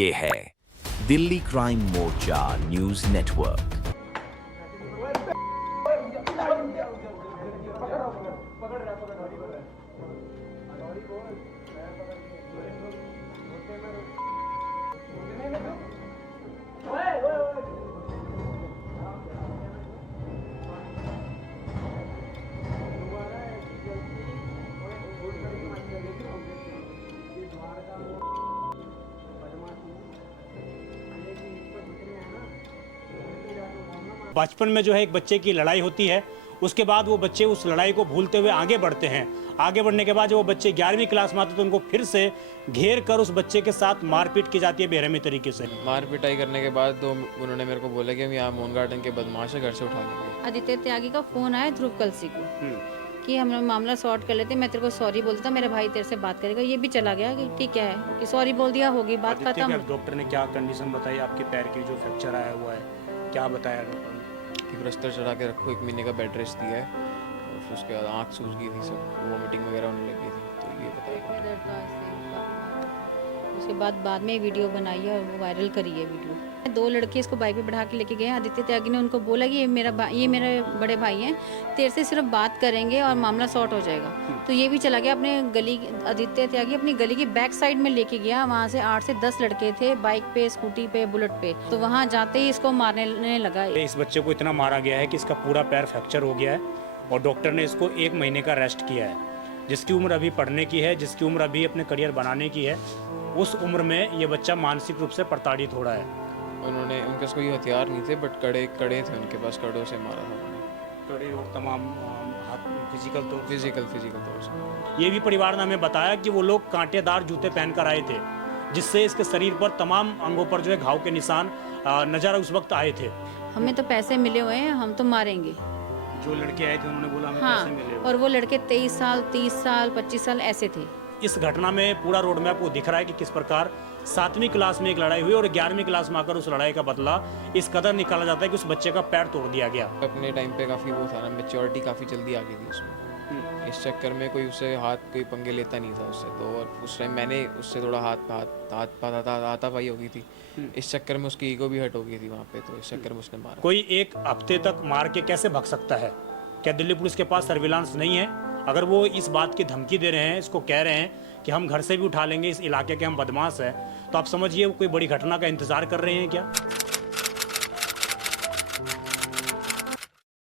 ये है दिल्ली क्राइम मोर्चा news network. बचपन में जो है एक बच्चे की लड़ाई होती है, उसके बाद वो बच्चे उस लड़ाई को भूलते हुए आगे बढ़ते हैं। आगे बढ़ने के बाद जब वो बच्चे 11वीं क्लास में आते तो उनको फिर से घेर कर उस बच्चे के साथ मारपीट की जाती है बेरहमी तरीके से। मार पिटाई करने के बाद तो उन्होंने मेरे को बोला कि हम यहाँ मोन गार्डन के बदमाश है, घर से उठा लेंगे। आदित्य त्यागी का फोन आया ध्रुव कलसी को कि हम लोग मामला सॉर्ट कर लेते, मैं तेरे को सॉरी बोलता था, मेरा भाई तेरे से बात करेगा। ये भी चला गया कि ठीक है कि सॉरी बोल दिया, होगी बात खत्म। डॉक्टर ने क्या कंडीशन बताई? आपके पैर की जो फ्रैक्चर आया हुआ है, क्या बताया डॉक्टर ने? कि प्लास्टर चढ़ा के रखो, 1 महीने का बेड रेस्ट दिया है, और फिर उसके बाद आँख सूज गई थी, सब वॉमिटिंग वगैरह होने लगी थी, तो ये बताया। उसके बाद में वीडियो बनाई है और वो वायरल करी है वीडियो। 2 लड़के इसको बाइक पे बढ़ा के लेके गए। आदित्य त्यागी ने उनको बोला कि ये मेरे बड़े भाई हैं, तेरे से सिर्फ बात करेंगे और मामला सॉर्ट हो जाएगा। तो ये भी चला गया अपने गली, आदित्य त्यागी अपनी गली की बैक साइड में लेके गया। वहाँ से 8 से 10 लड़के थे, बाइक पे, स्कूटी पे, बुलेट पे। तो वहाँ जाते ही इसको मारने लगा। इस बच्चे को इतना मारा गया है कि इसका पूरा पैर फ्रैक्चर हो गया है और डॉक्टर ने इसको 1 महीने का रेस्ट किया है। जिसकी उम्र अभी पढ़ने की है, जिसकी उम्र अभी अपने करियर बनाने की है, उस उम्र में ये बच्चा मानसिक रूप से प्रताड़ित हो रहा है। उन्होंने, उनके पास कोई हथियार नहीं थे, बट कड़े थे उनके पास, कड़ों से मारा था उन्होंने। कड़े और तमाम फिजिकल तौर से। ये भी परिवार ने हमें बताया कि वो लोग कांटेदार जूते पहन कर आए थे, जिससे इसके शरीर पर तमाम अंगों पर जो है घाव के निशान नजर उस वक्त आए थे। हमें तो पैसे मिले हुए हैं, हम तो मारेंगे। जो लड़के आए थे उन्होंने बोला हमें पैसे मिले हुए। और वो लड़के 23 साल, 30 साल, 25 साल ऐसे थे। इस घटना में पूरा रोड मैप वो दिख रहा है कि किस प्रकार 7वीं क्लास में एक लड़ाई हुई और 11वीं क्लास में आकर उस लड़ाई का बदला इस कदर निकाला जाता है कि उस बच्चे का पैर तोड़ दिया गया। अपने टाइम पे काफ़ी वो था ना, मैच्योरिटी काफ़ी जल्दी आ गई थी उसमें। इस चक्कर में कोई उससे कोई पंगे लेता नहीं था उससे, तो और उस टाइम मैंने उससे थोड़ा हाथापाई हो गई थी। इस चक्कर में उसकी ईगो भी हट हो गई थी वहाँ पे, तो इस चक्कर में उसने मारा। कोई 1 हफ्ते तक मार के कैसे भग सकता है? क्या दिल्ली पुलिस के पास सर्विलांस नहीं है? अगर वो इस बात की धमकी दे रहे हैं, इसको कह रहे हैं कि हम घर से भी उठा लेंगे, इस इलाके के हम बदमाश हैं, तो आप समझिए वो कोई बड़ी घटना का इंतजार कर रहे हैं क्या?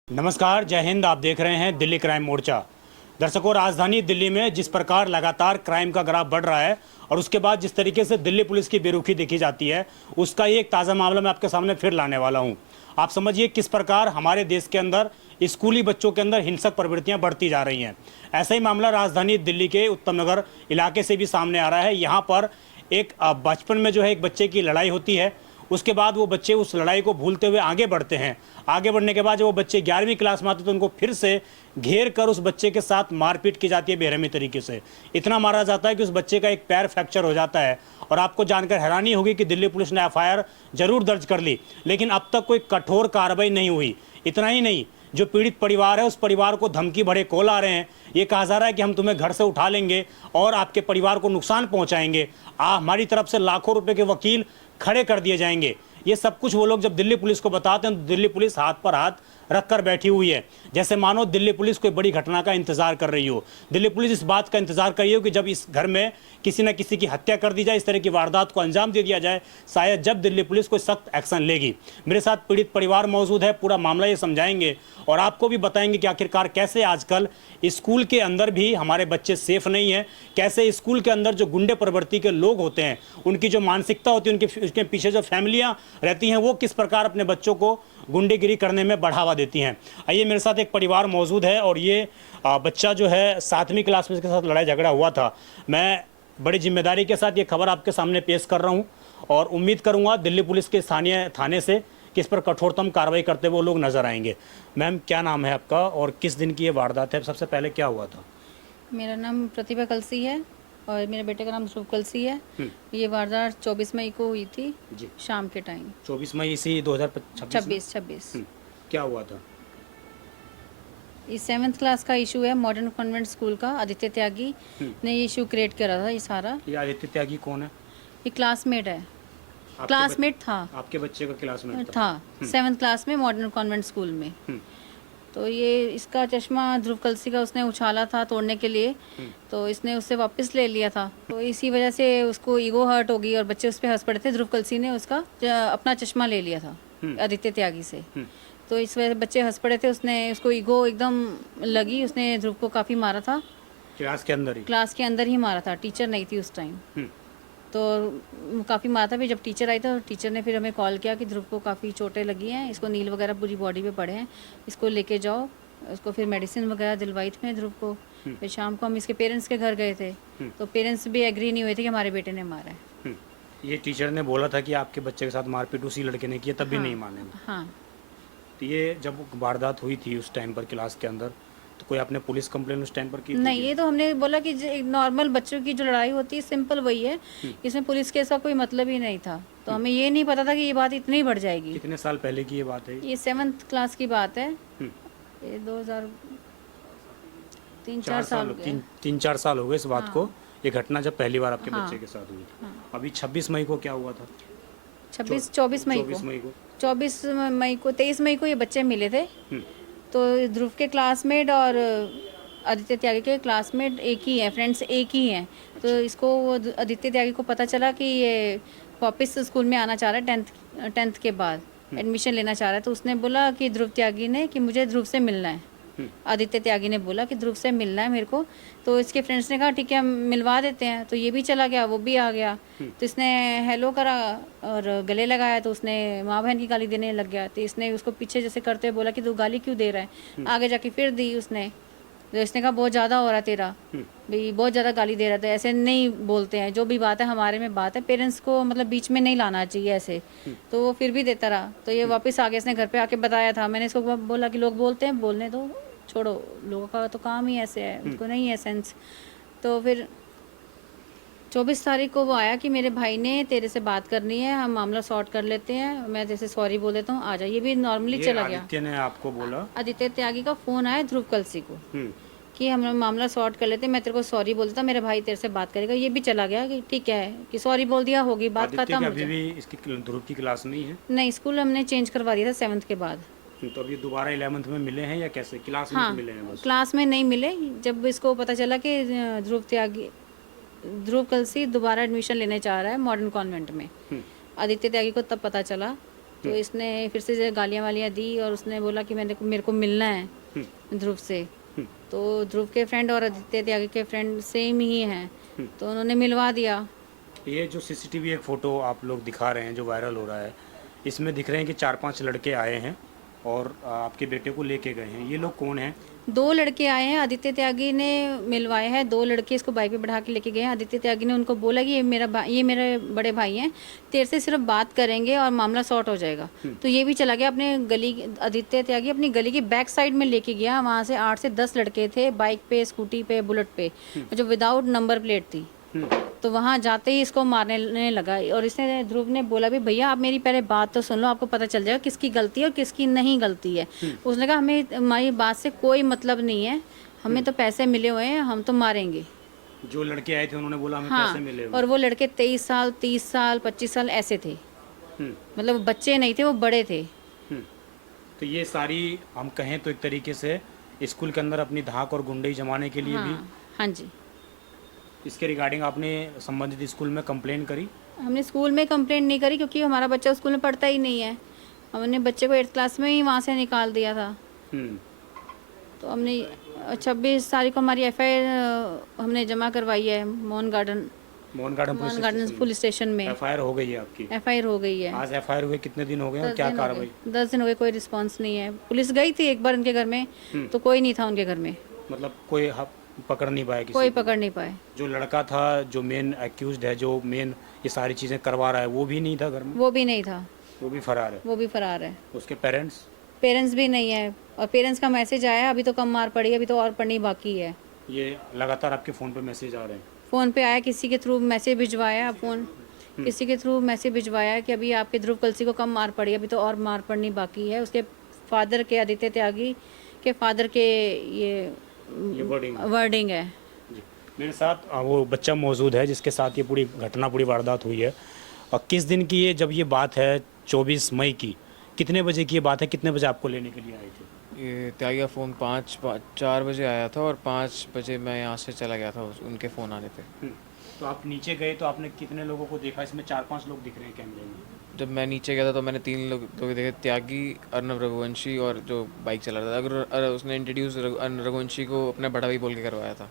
नमस्कार, जय हिंद। आप देख रहे हैं दिल्ली क्राइम मोर्चा। दर्शकों, राजधानी दिल्ली में जिस प्रकार लगातार क्राइम का ग्राफ बढ़ रहा है और उसके बाद जिस तरीके से दिल्ली पुलिस की बेरुखी देखी जाती है, उसका ये एक ताज़ा मामला मैं आपके सामने फिर लाने वाला हूँ। आप समझिए किस प्रकार हमारे देश के अंदर स्कूली बच्चों के अंदर हिंसक प्रवृत्तियां बढ़ती जा रही हैं। ऐसा ही मामला राजधानी दिल्ली के उत्तम नगर इलाके से भी सामने आ रहा है। यहाँ पर एक बचपन में जो है एक बच्चे की लड़ाई होती है, उसके बाद वो बच्चे उस लड़ाई को भूलते हुए आगे बढ़ते हैं। आगे बढ़ने के बाद जब वो बच्चे 11वीं क्लास में आते तो उनको फिर से घेर कर उस बच्चे के साथ मारपीट की जाती है बेरहमी तरीके से। इतना मारा जाता है कि उस बच्चे का एक पैर फ्रैक्चर हो जाता है। और आपको जानकर हैरानी होगी कि दिल्ली पुलिस ने FIR जरूर दर्ज कर ली, लेकिन अब तक कोई कठोर कार्रवाई नहीं हुई। इतना ही नहीं, जो पीड़ित परिवार है उस परिवार को धमकी भरे कॉल आ रहे हैं। ये कहा जा रहा है कि हम तुम्हें घर से उठा लेंगे और आपके परिवार को नुकसान पहुंचाएंगे, हमारी तरफ से लाखों रुपए के वकील खड़े कर दिए जाएंगे। ये सब कुछ वो लोग जब दिल्ली पुलिस को बताते हैं तो दिल्ली पुलिस हाथ पर हाथ रखकर बैठी हुई है, जैसे मानो दिल्ली पुलिस कोई बड़ी घटना का इंतजार कर रही हो। दिल्ली पुलिस इस बात का इंतजार कर रही हो कि जब इस घर में किसी न किसी की हत्या कर दी जाए, इस तरह की वारदात को अंजाम दे दिया जाए, शायद जब दिल्ली पुलिस कोई सख्त एक्शन लेगी। मेरे साथ पीड़ित परिवार मौजूद है, पूरा मामला ये समझाएंगे और आपको भी बताएंगे कि आखिरकार कैसे आजकल स्कूल के अंदर भी हमारे बच्चे सेफ नहीं हैं, कैसे स्कूल के अंदर जो गुंडे प्रवृत्ति के लोग होते हैं, उनकी जो मानसिकता होती है, उनके पीछे जो फैमिलियाँ रहती हैं, वो किस प्रकार अपने बच्चों को गुंडेगिरी करने में बढ़ावा देती हैं। आइए, मेरे साथ एक परिवार मौजूद है और ये बच्चा जो है 7वीं क्लास में इसके साथ लड़ाई झगड़ा हुआ था। मैं बड़ी जिम्मेदारी के साथ ये खबर आपके सामने पेश कर रहा हूँ और उम्मीद करूँगा दिल्ली पुलिस के स्थानीय थाने से कि इस पर कठोरतम कार्रवाई करते हुए वो लोग नजर आएंगे। मैम, क्या नाम है आपका और किस दिन की ये वारदात है? सबसे पहले क्या हुआ था? मेरा नाम प्रतिभा कलसी है और मेरे बेटे का नाम ध्रुव कलसी है। ये वारदात 24 मई को हुई थी जी, शाम के टाइम। 24 मई इसी 2026? क्या हुआ था? इस 7th क्लास का इशू है, मॉडर्न कॉन्वेंट स्कूल का। आदित्य त्यागी ने ये इशू क्रिएट करा था। ये सारा, ये आदित्य त्यागी कौन है? ये क्लासमेट है। क्लासमेट था। आपके बच्चे का क्लासमेट था? था 7th क्लास में मॉडर्न कॉन्वेंट स्कूल में। तो ये इसका चश्मा ध्रुव कलसी का उसने उछाला था तोड़ने के लिए, तो इसने उससे वापस ले लिया था। तो इसी वजह से उसको ईगो हर्ट हो गई और बच्चे उस पर हंस पड़े थे। ध्रुव कलसी ने उसका अपना चश्मा ले लिया था आदित्य त्यागी से, तो इस वजह से बच्चे हंस पड़े थे। उसने उसको ईगो एकदम लगी, उसने ध्रुव को काफ़ी मारा था। क्लास के अंदर ही? क्लास के अंदर ही मारा था, टीचर नहीं थी उस टाइम। तो काफ़ी मारा था। फिर जब टीचर आई तो टीचर ने फिर हमें कॉल किया कि ध्रुव को काफ़ी चोटें लगी हैं, इसको नील वगैरह पूरी बॉडी पे पड़े हैं, इसको लेके जाओ। उसको फिर मेडिसिन वगैरह दिलवाई थी ध्रुव को। फिर शाम को हम इसके पेरेंट्स के घर गए थे, तो पेरेंट्स भी एग्री नहीं हुए थे कि हमारे बेटे ने मारा है। ये टीचर ने बोला था कि आपके बच्चे के साथ मारपीट उसी लड़के ने की, तब भी नहीं माने? हाँ। तो ये जब वारदात हुई थी उस टाइम पर क्लास के अंदर, तो कोई आपने पुलिस कंप्लेन उस टाइम पर की थी? नहीं, ये तो हमने बोला कि नॉर्मल बच्चों की जो लड़ाई होती है सिंपल वही है, इसमें पुलिस केस का कोई मतलब ही नहीं था। तो हमें ये नहीं पता था कि ये बात इतनी बढ़ जाएगी। कितने साल पहले की ये बात है? ये 7th क्लास की बात है, ये 2003-4 साल हो गए। 3-4 साल हो गए इस बात को। ये घटना जब पहली बार आपके बच्चे के साथ हुई थी। अभी 26 मई को क्या हुआ था? 24 मई को 24 मई को 23 मई को ये बच्चे मिले थे। तो ध्रुव के क्लासमेट और आदित्य त्यागी के क्लासमेट एक ही हैं, फ्रेंड्स एक ही हैं। तो इसको वो आदित्य त्यागी को पता चला कि ये वापस स्कूल में आना चाह रहा है 10th के बाद एडमिशन लेना चाह रहा है। तो उसने बोला कि ध्रुव त्यागी ने कि मुझे ध्रुव से मिलना है। आदित्य त्यागी ने बोला कि ध्रुव से मिलना है मेरे को। तो इसके फ्रेंड्स ने कहा ठीक है हम मिलवा देते हैं। तो ये भी चला गया, वो भी आ गया। तो इसने हेलो करा और गले लगाया, तो उसने माँ बहन की गाली देने लग गया। तो इसने उसको पीछे जैसे करते हुए बोला कि तू गाली क्यों दे रहा है। आगे जाके फिर दी उसने। तो इसने कहा बहुत ज़्यादा हो रहा है तेरा, भाई बहुत ज़्यादा गाली दे रहा था। ऐसे नहीं बोलते हैं, जो भी बात है हमारे में बात है, पेरेंट्स को मतलब बीच में नहीं लाना चाहिए ऐसे। तो वो फिर भी देता रहा। तो ये वापस आ गया, इसने घर पे आके बताया था। मैंने इसको बोला कि लोग बोलते हैं, बोलने दो, छोड़ो, लोगों का तो काम ही ऐसे है, उनको नहीं है सेंस। तो फिर 24 तारीख को वो आया कि मेरे भाई ने तेरे से बात करनी है, हम मामला सॉर्ट कर लेते हैं, मैं जैसे सॉरी बोल देता हूँ, आ जा। ये भी नॉर्मली चला गया। आदित्य ने आपको बोला? आदित्य त्यागी का फ़ोन आया ध्रुव कलसी को कि हम मामला सॉर्ट कर लेते हैं, मैं तेरे को सॉरी बोल देता, मेरे भाई तेरे से बात करेगा। ये भी चला गया कि ठीक है कि सॉरी बोल दिया, होगी बात खत्म। अभी भी इसकी ध्रुव की क्लास नहीं है? नहीं, स्कूल हमने चेंज करवा दिया था 7th के बाद। तो अभी दोबारा 11th में मिले हैं या कैसे? क्लास में मिले हैं बस? क्लास में नहीं मिले। जब इसको पता चला कि ध्रुव कलसी दोबारा एडमिशन लेने चाह रहा है मॉडर्न कॉन्वेंट में, आदित्य त्यागी को तब पता चला। तो इसने फिर से गालियाँ वालियाँ दी और उसने बोला कि मेरे को मिलना है ध्रुव से। तो ध्रुव के फ्रेंड और आदित्य त्यागी के फ्रेंड सेम ही हैं, तो उन्होंने मिलवा दिया। ये जो सीसीटीवी एक फ़ोटो आप लोग दिखा रहे हैं जो वायरल हो रहा है, इसमें दिख रहे हैं कि 4-5 लड़के आए हैं और आपके बेटे को लेके गए हैं। ये लोग कौन हैं? 2 लड़के आए हैं, आदित्य त्यागी ने मिलवाए हैं। 2 लड़के इसको बाइक पे बैठा के लेके गए हैं। आदित्य त्यागी ने उनको बोला कि ये मेरे बड़े भाई हैं, तेरे से सिर्फ बात करेंगे और मामला सॉर्ट हो जाएगा। तो ये भी चला गया अपने गली, आदित्य त्यागी अपनी गली की बैक साइड में लेके गया। वहाँ से 8 से 10 लड़के थे बाइक पे, स्कूटी पे, बुलेट पे, जो विदाउट नंबर प्लेट थी। तो वहाँ जाते ही इसको मारने लगा। और इसने ध्रुव ने बोला भी भैया आप मेरी पहले बात तो सुन लो, आपको पता चल जाएगा किसकी गलती है और किसकी नहीं गलती है। उसने कहा हमें हमारी बात से कोई मतलब नहीं है, हमें तो पैसे मिले हुए हैं, हम तो मारेंगे। जो लड़के आए थे उन्होंने बोला हमें पैसे मिले हुए। और वो लड़के 23 साल, 30 साल, 25 साल ऐसे थे, मतलब बच्चे नहीं थे, वो बड़े थे। तो ये सारी हम कहें तो एक तरीके से स्कूल के अंदर अपनी धाक और गुंडई जमाने के लिए भी। हाँ जी। इसके रिगार्डिंग आपने संबंधित स्कूल में कंप्लेन करी? हमने स्कूल में कंप्लेंट नहीं करी क्योंकि हमारा बच्चा स्कूल में पढ़ता ही नहीं है। हमने बच्चे को 8th क्लास में ही वहाँ से निकाल दिया था। तो हमने 26 तारीख को हमारी FIR हमने जमा करवाई है मोहन गार्डन पुलिस स्टेशन में। FIR हो गई है आपकी? FIR हो गई है। आज FIR हुए कितने दिन हो गए और क्या कार्रवाई? 10 दिन हो गए, कोई रिस्पांस नहीं है। पुलिस गई थी एक बार उनके घर में, तो कोई नहीं था उनके घर में। मतलब कोई पकड़ नहीं पाए? कोई पकड़ नहीं पाए। जो लड़का था, जो मेन एक्यूज्ड है, जो मेन ये सारी चीजें करवा रहा है, वो भी नहीं था घर में? वो भी नहीं था। वो भी फरार है? वो भी फरार है। उसके पेरेंट्स भी नहीं है। और पेरेंट्स का मैसेज आया, अभी तो कम मार पड़ी, अभी तो और पढ़नी बाकी है। ये लगातार आपके फ़ोन पे मैसेज आ रहे हैं? फ़ोन पे आया, किसी के थ्रू मैसेज भिजवाया, किसी के थ्रू मैसेज भिजवाया कि अभी आपके ध्रुव कलसी को कम मार पड़ी, अभी तो और मार पड़नी बाकी है। उसके फादर के, आदित्य त्यागी के फादर के ये वर्डिंग है। जी। मेरे साथ वो बच्चा मौजूद है जिसके साथ ये पूरी घटना, पूरी वारदात हुई है। और किस दिन की ये, जब ये बात है 24 मई की, कितने बजे की ये बात है, कितने बजे आपको लेने के लिए आए थे? ये त्यागी का फ़ोन 4 बजे आया था और 5 बजे मैं यहाँ से चला गया था उनके फ़ोन आने पे। तो आप नीचे गए तो आपने कितने लोगों को देखा? इसमें 4-5 लोग दिख रहे हैं कैमरे में। जब मैं नीचे गया था तो मैंने 3 लोग देखे, त्यागी, अर्नब रघुवंशी और जो बाइक चला रहा था। अगर उसने इंट्रोड्यूस रघुवंशी को अपना बड़ा भाई बोल के करवाया था।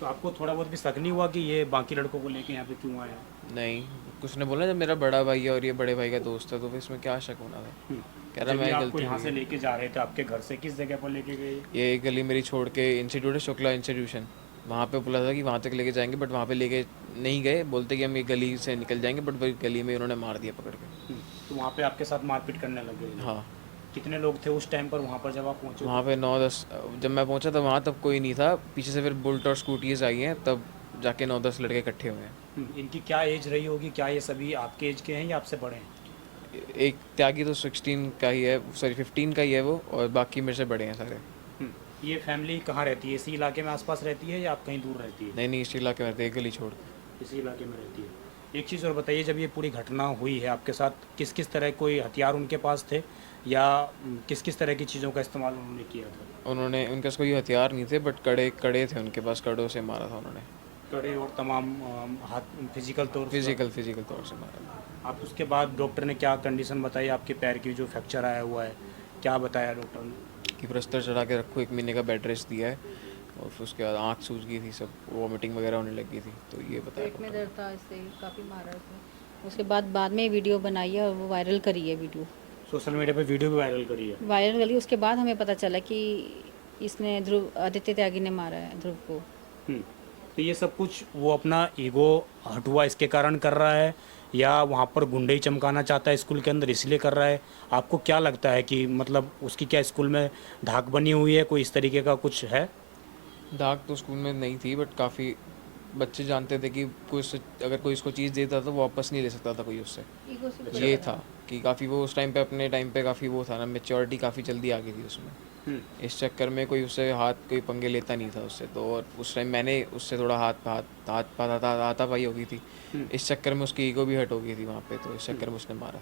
तो आपको थोड़ा बहुत भी शक नहीं हुआ कि ये बाकी लड़कों को लेके यहाँ पे क्यों आया? नहीं, कुछ ने बोला जब मेरा बड़ा भाई है और ये बड़े भाई का दोस्त है तो फिर इसमें क्या शक होना था। कह रहा जब मैं ये आपको गलती यहाँ हुई से है। लेके जा रहे थे आपके घर से, किस जगह पर लेके गए? ये एक गली मेरी छोड़ के इंस्टीट्यूट है, शुक्ला इंस्टीट्यूशन, वहाँ पे बोला था कि वहाँ तक लेके जाएंगे, बट वहाँ पे लेके नहीं गए। बोलते कि हम ये गली से निकल जाएंगे, बट वही गली में उन्होंने मार दिया पकड़ के। तो वहाँ पे आपके साथ मारपीट करने लगे? हाँ, कितने लोग थे उस टाइम पर वहाँ पर जब आप पहुँचे? वहाँ पे 9-10, जब मैं पहुँचा था वहाँ तब कोई नहीं था। पीछे से फिर बुलेट और स्कूटीज आई हैं, तब जाके 9-10 लड़के इकट्ठे हुए हैं। इनकी क्या एज रही होगी? क्या ये सभी आपके एज के हैं या आपसे बड़े हैं? एक त्यागी तो 16 का ही है, सॉरी 15 का ही है वो, और बाकी मेरे से बड़े हैं सारे। ये फैमिली कहाँ रहती है? इसी इलाके में आसपास रहती है या आप कहीं दूर रहती है? नहीं नहीं, इस इलाके में रहते, एक गली छोड़ के। इसी इलाके में रहती है। एक चीज़ और बताइए, जब ये पूरी घटना हुई है आपके साथ, किस किस तरह कोई हथियार उनके पास थे या किस किस तरह की चीज़ों का इस्तेमाल उन्होंने किया था? उन्होंने, उनके पास कोई हथियार नहीं थे, बट कड़े थे उनके पास, कड़ों से मारा था उन्होंने। कड़े और तमाम हाथ फिजिकल तौर से? फिजिकल तौर से मारा था। आप उसके बाद डॉक्टर ने क्या कंडीशन बताई आपके पैर की, जो फ्रैक्चर आया हुआ है, क्या बताया डॉक्टर ने? कि प्रस्तर चढ़ा के रखो, 1 महीने का बेड रेस्ट दिया है, और फिर उसके बाद आँख सूज गई थी, सब वॉमिटिंग वगैरह होने लग गई थी, तो ये बताया। पेट में दर्द था, इससे काफ़ी मारा था। उसके बाद में वीडियो बनाई है और वो वायरल करी है वीडियो, सोशल मीडिया पे वीडियो भी वायरल करी है। वायरल करी। उसके बाद हमें पता चला कि इसने आदित्य त्यागी ने मारा है ध्रुव को। तो ये सब कुछ वो अपना ईगो हटुआ इसके कारण कर रहा है या वहाँ पर गुंडे ही चमकाना चाहता है स्कूल के अंदर, इसलिए कर रहा है? आपको क्या लगता है कि मतलब उसकी क्या स्कूल में धाक बनी हुई है, कोई इस तरीके का कुछ है? दाग तो स्कूल में नहीं थी, बट काफ़ी बच्चे जानते थे कि अगर कोई इसको चीज़ देता तो वापस नहीं ले सकता था कोई उससे। ये था कि काफ़ी वो उस टाइम पे, अपने टाइम पे काफ़ी वो था ना, मेच्योरिटी काफ़ी जल्दी आ गई थी उसमें। इस चक्कर में कोई उससे कोई पंगे लेता नहीं था उससे, तो और उस टाइम मैंने उससे थोड़ा हाथापाई हो गई थी। इस चक्कर में उसकी ईगो भी हट हो गई थी वहाँ पे, तो इस चक्कर में उसने मारा।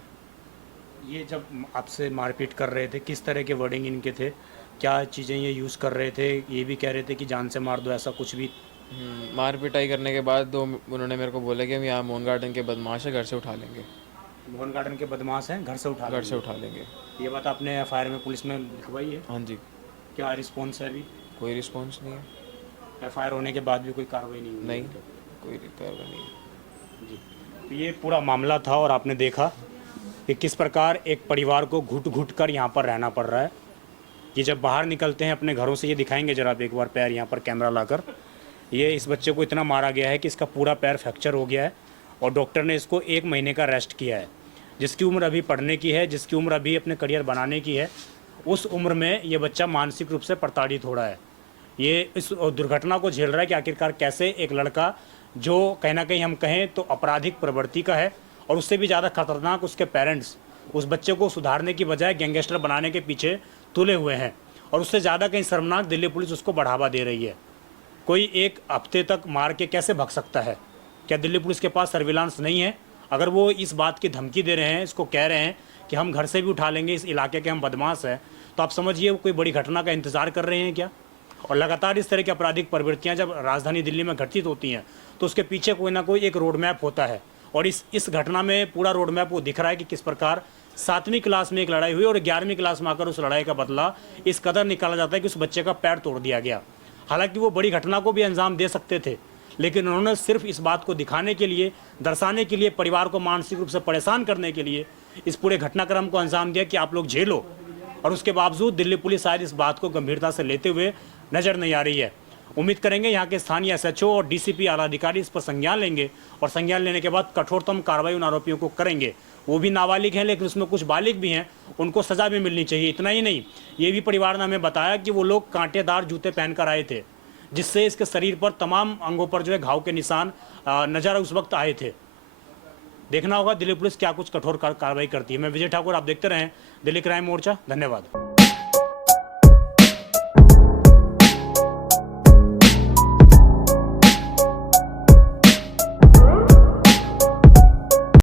ये जब आपसे मारपीट कर रहे थे, किस तरह के वर्डिंग इनके थे? क्या चीज़ें ये यूज़ कर रहे थे? ये भी कह रहे थे कि जान से मार दो, ऐसा कुछ भी? मार पिटाई करने के बाद उन्होंने मेरे को बोला कि हम यहाँ मोहन गार्डन के बदमाश है, घर से उठा लेंगे। मोहन गार्डन के बदमाश हैं, घर से उठा लेंगे। ये बात आपने एफआईआर में पुलिस में लिखवाई है? हाँ जी। क्या रिस्पॉन्स है अभी? कोई रिस्पॉन्स नहीं है। एफआईआर होने के बाद भी कोई कार्रवाई नहीं हुई? नहीं, कोई कार्रवाई नहीं। जी। तो ये पूरा मामला था और आपने देखा कि किस प्रकार एक परिवार को घुट घुट कर यहाँ पर रहना पड़ रहा है। ये जब बाहर निकलते हैं अपने घरों से, ये दिखाएंगे जरा आप एक बार पैर यहाँ पर कैमरा लाकर। ये इस बच्चे को इतना मारा गया है कि इसका पूरा पैर फ्रैक्चर हो गया है और डॉक्टर ने इसको 1 महीने का रेस्ट किया है। जिसकी उम्र अभी पढ़ने की है, जिसकी उम्र अभी अपने करियर बनाने की है, उस उम्र में ये बच्चा मानसिक रूप से प्रताड़ित हो रहा है। ये इस दुर्घटना को झेल रहा है कि आखिरकार कैसे एक लड़का, जो कहीं ना कहीं हम कहें तो आपराधिक प्रवृत्ति का है, और उससे भी ज़्यादा खतरनाक उसके पेरेंट्स उस बच्चे को सुधारने की बजाय गैंगस्टर बनाने के पीछे तुले हुए हैं, और उससे ज़्यादा कहीं शर्मनाक दिल्ली पुलिस उसको बढ़ावा दे रही है। कोई 1 हफ्ते तक मार के कैसे भग सकता है? क्या दिल्ली पुलिस के पास सर्विलांस नहीं है? अगर वो इस बात की धमकी दे रहे हैं, इसको कह रहे हैं कि हम घर से भी उठा लेंगे, इस इलाके के हम बदमाश हैं, तो आप समझिए वो कोई बड़ी घटना का इंतज़ार कर रहे हैं क्या? और लगातार इस तरह की आपराधिक प्रवृत्तियाँ जब राजधानी दिल्ली में घटित होती हैं तो उसके पीछे कोई ना कोई एक रोड मैप होता है, और इस घटना में पूरा रोड मैप वो दिख रहा है कि किस प्रकार 7वीं क्लास में एक लड़ाई हुई और 11वीं क्लास में आकर उस लड़ाई का बदला इस कदर निकाला जाता है कि उस बच्चे का पैर तोड़ दिया गया। हालांकि वो बड़ी घटना को भी अंजाम दे सकते थे, लेकिन उन्होंने सिर्फ इस बात को दिखाने के लिए, दर्शाने के लिए, परिवार को मानसिक रूप से परेशान करने के लिए इस पूरे घटनाक्रम को अंजाम दिया कि आप लोग झेलो। और उसके बावजूद दिल्ली पुलिस शायद इस बात को गंभीरता से लेते हुए नजर नहीं आ रही है। उम्मीद करेंगे यहाँ के स्थानीय एसएचओ और डीसीपी आला अधिकारी इस पर संज्ञान लेंगे और संज्ञान लेने के बाद कठोरतम कार्रवाई उन आरोपियों को करेंगे। वो भी नाबालिग हैं, लेकिन उसमें कुछ बालिग भी हैं, उनको सजा भी मिलनी चाहिए। इतना ही नहीं, ये भी परिवार ने हमें बताया कि वो लोग कांटेदार जूते पहनकर आए थे, जिससे इसके शरीर पर तमाम अंगों पर जो है घाव के निशान नजर उस वक्त आए थे। देखना होगा दिल्ली पुलिस क्या कुछ कठोर कार्रवाई करती है। मैं विजय ठाकुर, आप देखते रहें दिल्ली क्राइम मोर्चा। धन्यवाद।